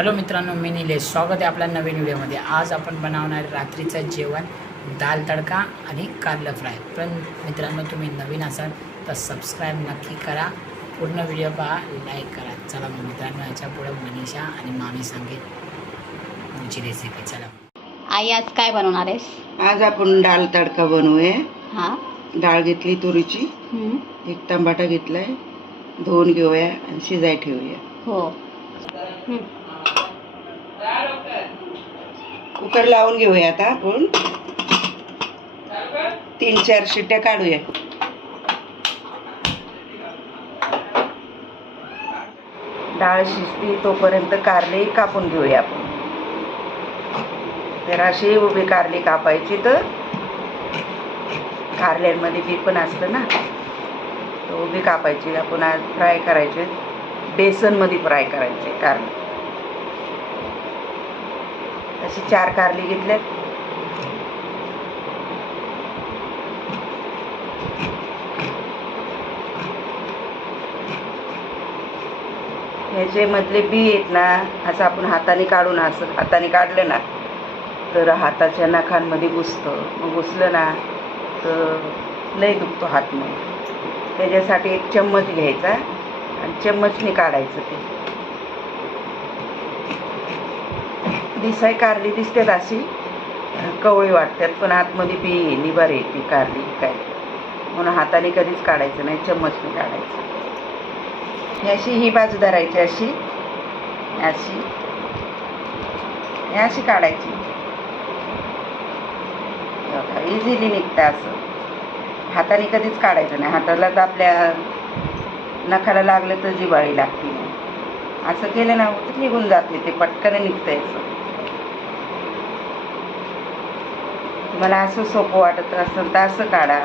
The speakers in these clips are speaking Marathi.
हॅलो मित्रांनो मी निलेश. स्वागत आहे आपल्या नवीन व्हिडिओमध्ये. आज आपण बनवणार आहे रात्रीचं जेवण दाल तडका आणि कारलं फ्राय. पण मित्रांनो तुम्ही नवीन असाल तर सबस्क्राईब नक्की करा. पूर्ण व्हिडिओ पहा लाईक करा. चला मग मित्रांनो याच्यापुढे मनीषा आणि मामी सांगेल पुढची रेसिपी चला आई आज काय बनवणार आहेस? आज आपण डाळ तडका बनवूया. हा. डाळ घेतली तुरीची. एक टमाटा घेतलाय. धुवून घेऊया आणि शिजाय ठेवूया. हो. कुकर लावून घेऊया आता आपण. तीन चार शिट्ट्या काढूया. डाळ शिजती तोपर्यंत कारले कापून घेऊया आपण. तर अशी उभी कारली कापायची तर कारल्यांमध्ये बी पण असतं ना. तर उभी कापायची आपण आज फ्राय करायचे. बेसनमध्ये फ्राय करायचे कारले. अशी चार कारली घेतल्यात. ह्याचे मधले बी आहेत ना असं आपण हाताने काढून असं हाताने काढलं ना तर हाताच्या नखांमध्ये घुसतं. मग घुसलं ना तर लय दुखतो हात मग. त्याच्यासाठी एक चम्मच घ्यायचा आणि चम्मचने काढायचं ते. दिसाय कारली दिसते अशी. कवळी वाटतात पण आतमध्ये बी आहे, निबार आहे ती कारली काय. म्हणून हाताने कधीच काढायचं नाही चम्मचने काढायचं. अशी ही बाजू धरायची अशी. अशी. अशी काढायची. इझिली निघतं असं. हाताने कधीच काढायचं नाही. हाताला तर आपल्या नखाला लागलं तर जिवाळी लागते. असं केलं ना तर निघून जाते ते पटकन निघतंय असं. मला असं सोपं वाटत असेल तर असं काढा.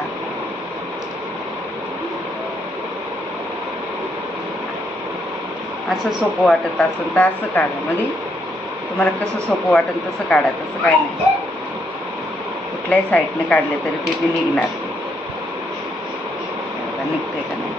असं सोपं वाटत असेल तर असं काढा म्हणजे. तुम्हाला कसं सोपं वाटेल तसं काढा तसं काय नाही. कुठल्याही साईडने काढले तरी ते निघणार. आता निघते का नाही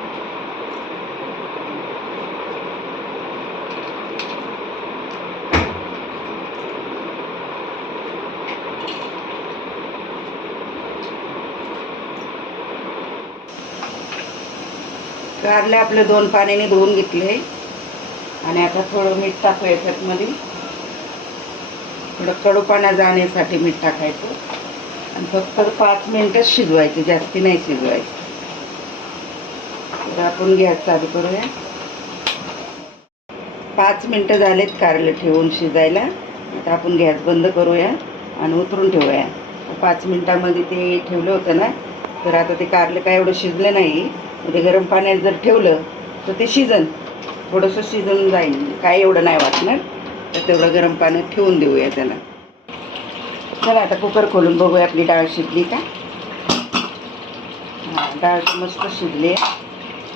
कारले आपलं दोन पाण्याने धुवून घेतले. आणि आता थोडं मीठ टाकू याच्यातमध्ये थोडं कडूपाना जाण्यासाठी मीठ टाकायचं. आणि फक्त पाच मिनटंच शिजवायचे जास्ती नाही शिजवायचं. तर आपण गॅस चालू करूया. पाच मिनटं झालेत कारले ठेवून शिजायला. आता आपण गॅस बंद करूया आणि उतरून ठेवूया. पाच मिनटामध्ये ते ठेवलं होतं ना तर आता ते कारलं काय एवढं शिजलं नाही. म्हणजे गरम पाण्यात जर ठेवलं तर ते शिजन. थोडंसं शिजून जाईल. काय एवढं नाही वाटणार. तर तेवढं गरम पाण्यात ठेवून देऊया त्याला. चला आता कुकर खोलून बघूया आपली डाळ शिजली का? हां डाळ मस्त शिजली आहे.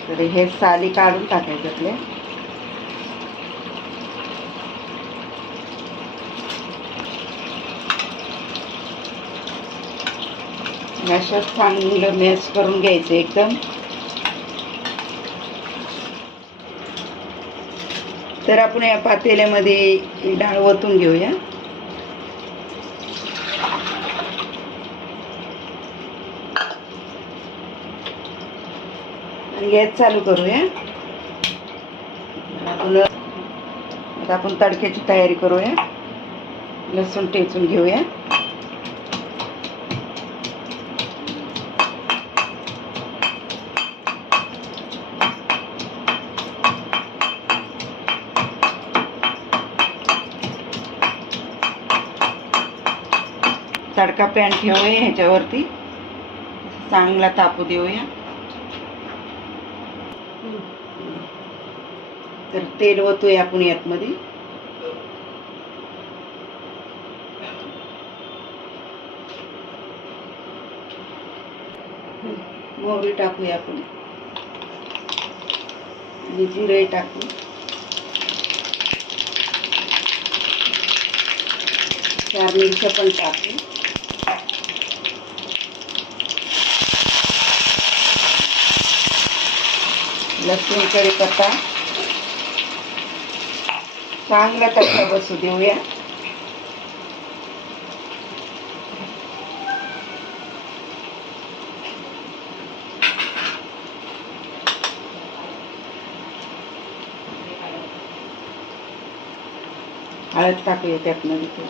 तर हे साली काढून टाकायचं आपल्या. अशा चांगलं मॅश करून घ्यायचं एकदम. तर आपण या पातेल्यामध्ये डाळ ओतून घेऊया. आणि गॅस चालू करूया. आता आपण तडक्याची तयारी करूया. लसूण टेचून घेऊया. पॅन ठेवूया ह्याच्यावरती. चांगला तापू देऊया. तर तेल ओतूया आपण यातमध्ये. मोहरी टाकूया आपण. आणि जिरे टाकू. चार मिरच्या पण टाकू. लसूण कढीपत्ता चांगला तडका बसू देऊया. हळद टाकूया त्यातनं तिथे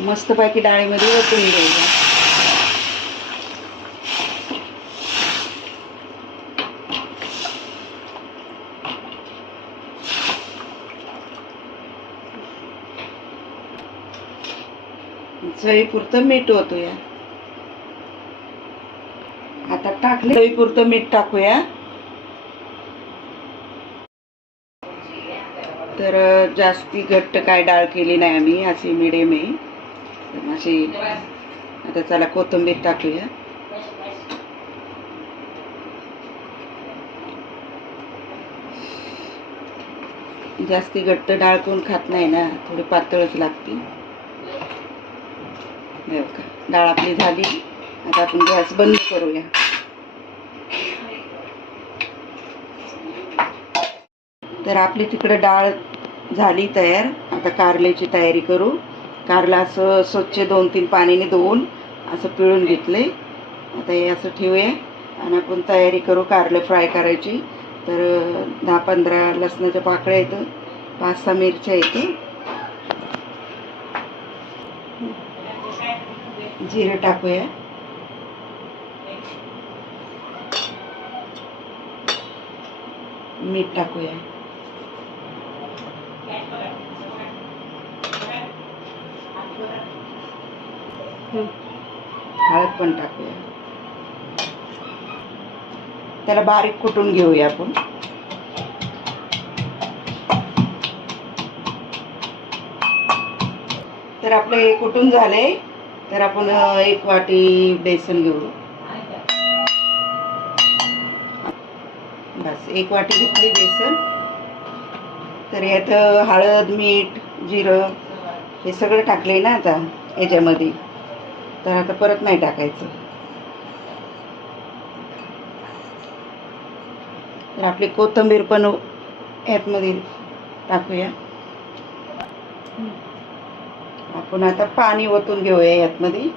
मस्तपैकी डाळीमध्ये ओतून घ्यायचा. चवीपुरतं मीठ ओतूया. आता टाकले चवीपुरतं मीठ टाकूया. तर जास्ती घट्ट काय डाळ केली नाही आम्ही अशी मिडियम आहे. अशी आता चला कोथिंबीर टाकूया. जास्ती घट्ट डाळ कोण खात नाही ना थोडी पातळच लागते. डाळ आपली झाली. आता आपण गॅस बंद करूया. तर आपली तिकडं डाळ झाली तयार. आता कारल्याची तयारी करू. कारला असं स्वच्छ दोन तीन पाण्याने धुवून असं पिळून घेतले आता हे असं ठेवूया. आणि आपण तयारी करू कारले फ्राय करायची. तर दहा पंधरा लसणाच्या पाकळ्या येतं. पाच सहा मिरच्या येतं. जिरं टाकूया. मीठ टाकूया. हळद पण टाकूया. त्याला बारीक कुटून घेऊया आपण. तर आपलं हे कुटून झालंय. तर आपण एक वाटी बेसन घेऊ. बस एक वाटी घेतली बेसन. तर यात हळद मीठ जिरं हे सगळं टाकले ना आता याच्यामध्ये. तर आता परत नाही टाकायचं. तर आपली कोथिंबीर पण यातमध्ये टाकूया. आपण आता पाणी ओतून घेऊया यातमध्ये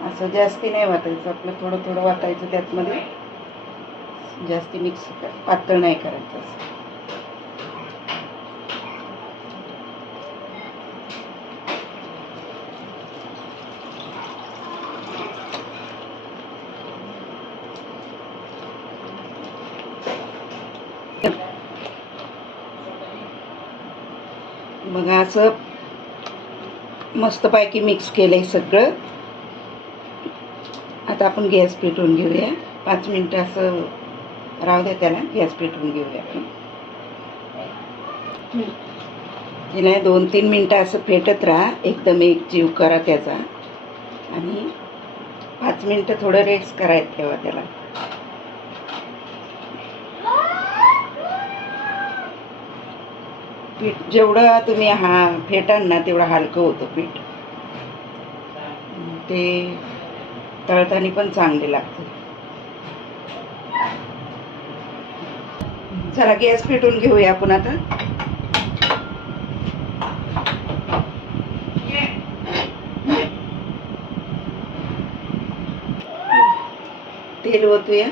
असं जास्ती नाही वाटायचं आपलं थोडं थोडं वाटायचं त्यातमध्ये जास्ती मिक्स पातळ नाही करायचं असं. मग असं मस्तपैकी मिक्स केलं आहे सगळं. आता आपण गॅस पेटवून घेऊया. पाच मिनटं असं राहू द्या त्याला गॅस पेटवून घेऊया आपण. तिला दोन तीन मिनटं असं फेटत राहा. एकदम एक जीव करा त्याचा. आणि पाच मिनटं थोडं रेस्ट करायला ठेवा त्याला. पीठ जेवढं तुम्ही हा फेटाल ना तेवढं हलकं होतं पीठ. ते तळताना पण चांगले लागते चला गॅस पेटून घेऊया आपण आता. तेल ओतूया.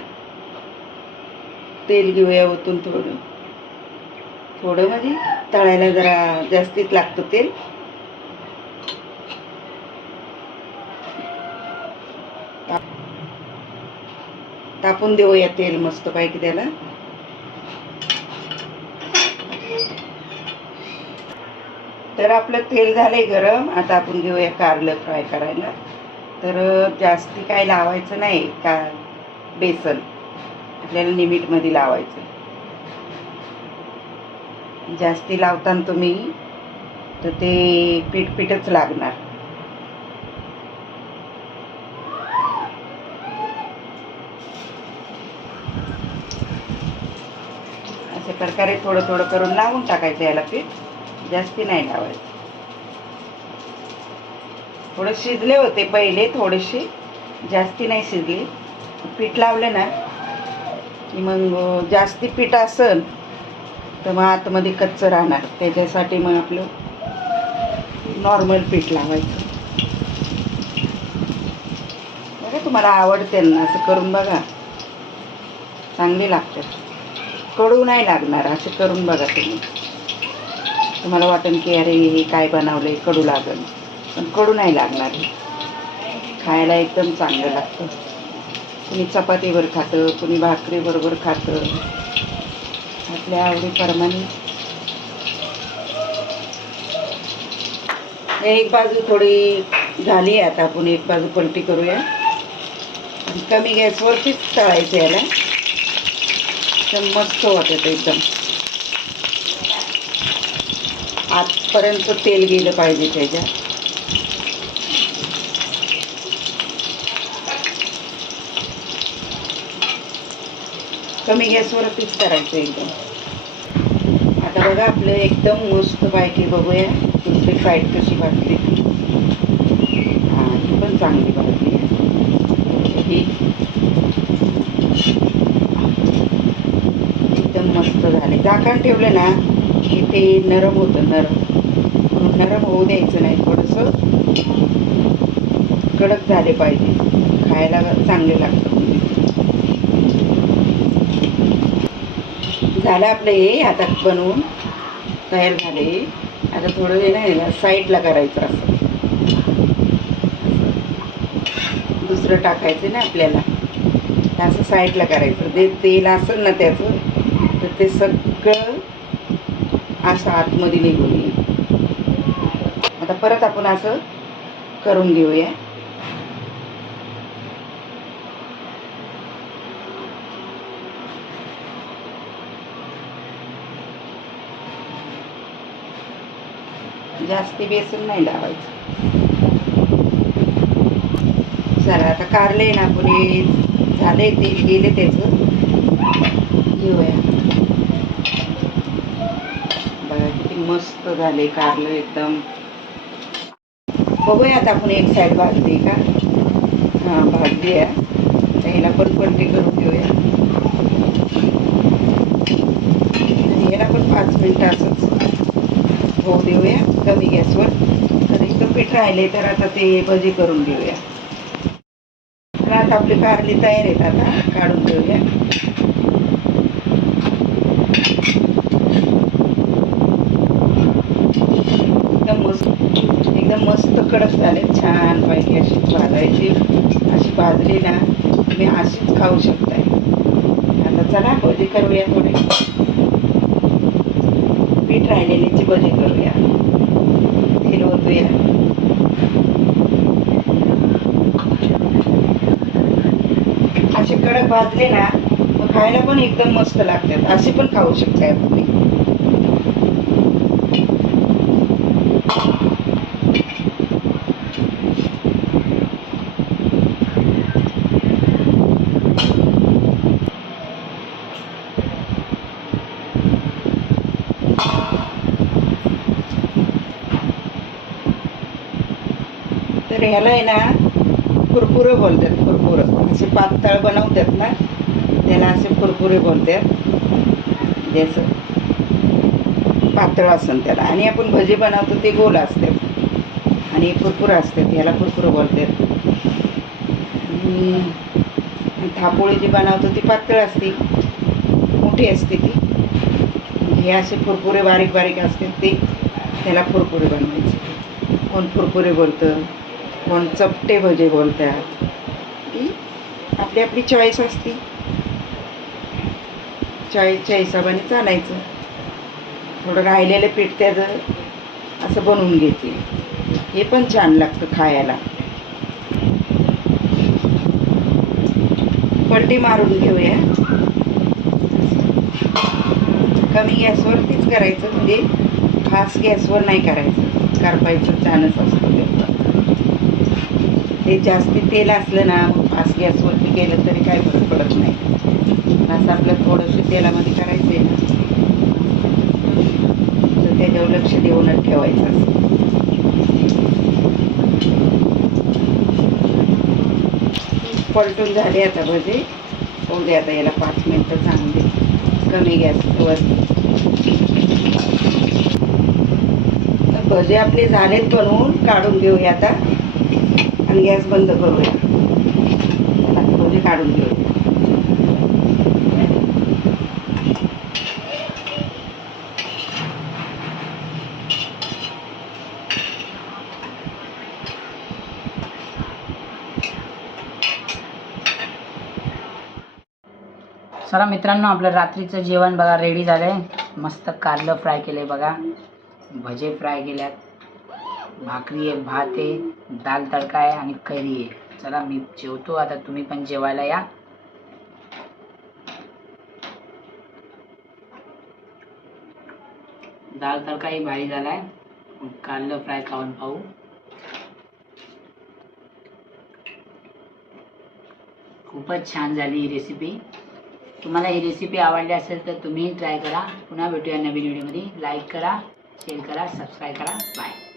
तेल घेऊया ओतून थोडं. थोडं म्हणजे तळायला जरा जास्तीच लागतं तेल. तापून देऊया तेल मस्त पैकी त्याला. तर आपलं तेल झालंय गरम. आता आपण घेऊया कारलं फ्राय करायला. तर जास्ती काय लावायचं नाही का बेसन. आपल्याला लिमिटमध्ये लावायचं. जास्ती लावताना तुम्ही तर ते पीठ पीठच लागणार. अशा प्रकारे थोडं थोडं करून लावून टाकायचं याला पीठ. जास्ती नाही लावायचं. थोडं शिजले होते पहिले थोडेसे. जास्ती नाही शिजले. पीठ लावले ना की मग जास्ती पीठ असन तर मग आतमध्ये कच्चं राहणार. त्याच्यासाठी मग आपलं नॉर्मल पीठ लावायचं. बघा तुम्हाला आवडते ना असं करून बघा. चांगली लागते. कडू नाही लागणार असं करून बघा तुम्ही. तुम्हाला वाटेल की अरे हे काय बनवलं कडू लागेल. पण कडू नाही लागणार. हे. खायला एकदम चांगलं लागतं. कुणी चपातीवर खातं कुणी भाकरीबरोबर खातं. आपल्या आवडीप्रमाणे एक बाजू थोडी झाली आहे आता आपण एक बाजू पलटी करूया. कमी गॅसवरतीच तळायचं याला. एकदम मस्त वाटत एकदम. आजपर्यंत तेल गेलं पाहिजे त्याच्यात. कमी गॅसवरतीच करायचं एकदम. आता बघा आपलं एकदम मस्त बायकी बघूया दुसरी फ्राईड कशी भाजली ती. हां ही पण चांगली भाजली. ही. एकदम मस्त झाले. झाकण ठेवलं ना की ते नरम होतं नरम. म्हणून नरम होऊ द्यायचं नाही थोडंसं. कडक झाले पाहिजे. खायला चांगले लागतं झालं आपलं हे आता बनवून तयार झाले आता थोडं हे नाही ना साईडला करायचं असं. दुसरं टाकायचं ना आपल्याला. असं साईडला करायचं. ते तेल असेल ना त्याचं तर ते सगळं असं आतमध्ये निघून येईल. आता परत आपण असं करून घेऊया. जास्ती बेसन नाही लावायचं. चला आता कारले ना आपण झाले ते गेले त्याचं. घेऊया. बघा किती मस्त झाले कारलं एकदम. बघूया आता आपण एक साईड भाजली का? हां भाजली आहे. आता ह्याला पण पलटी करून घेऊया. ह्याला याला पण पाच मिनटं असंच होऊ देऊया. कमी गॅसवर. तर इथं पीठ राहिले तर आता ते भजी करून घेऊया तर आता आपली कारली तयार आहेत आता. काढून घेऊया एकदम मस्त एकदम मस्त कडक झाले. छान पाहिजे अशी भाजायची. अशी भाजली ना तुम्ही अशीच खाऊ शकताय. आता चला भजी करूया थोडी पीठ राहिलेलीची भजी करूया. फिरवतूया असे कडक भाजले ना खायला पण एकदम मस्त लागतात. असे पण खाऊ शकताय तुम्ही. तर ह्याला आहे ना कुरकुरं बोलतात कुरकुरं. असे पातळ बनवतात ना त्याला असे कुरकुरे बोलतात. म्हणजे ज्याचं पातळ असन त्याला. आणि आपण भजी बनवतो ते गोल असतात. आणि कुरकुरं असतात ह्याला कुरकुरं बोलतात. थापोळी जी बनवतो ती पातळ असते. मोठी असते ती. म्हणजे हे असे कुरकुरे बारीक बारीक असतात ते त्याला कुरकुरे बनवायचे. कोण कुरकुरे बोलतं? कोण चपटे भजे बोलतात. ती आपली आपली चॉईस असते. चॉईसच्या हिशोबाने चालायचं. थोडं राहिलेलं पीठ त्याचं असं बनवून घेते. हे पण छान लागतं खायला. पलटी मारून घेऊया. कमी गॅसवरतीच करायचं म्हणजे खास गॅसवर नाही करायचं. करपायचं छानच असतं ते जास्त जास्ती तेल असलं ना फास्ट गॅसवरती केलं तरी काय फरक पडत नाही. असं आपलं थोडंसं तेलामध्ये करायचं आहे ना. तर त्याच्यावर लक्ष देऊनच ठेवायचं असं. पलटून झाले आता भजे. होऊ दे आता याला पाच मिनटं चांगली कमी गॅसवर. भजे आपले झालेत बनवून काढून घेऊया आता. आणि गॅस बंद करूया. म्हणजे काढून घेऊ. चला मित्रांनो आपलं रात्रीचं जेवण बघा रेडी झालंय. मस्त कारलं फ्राय केलंय बघा. भजे फ्राय केल्यात. भाकरी आहे भात आहे दाल तडका आहे आणि करी आहे. चला मी जेवतो. आता तुम्ही पण जेवायला या. दाल तडकाही भारी झालाय काढलं फ्राय खाऊन पाहू. खूपच छान झाली ही रेसिपी तुम्हाला ही रेसिपी आवडली असेल तर तुम्ही ट्राय करा. पुन्हा भेटूया नवीन व्हिडिओमध्ये लाईक करा शेअर करा सबस्क्राईब करा. बाय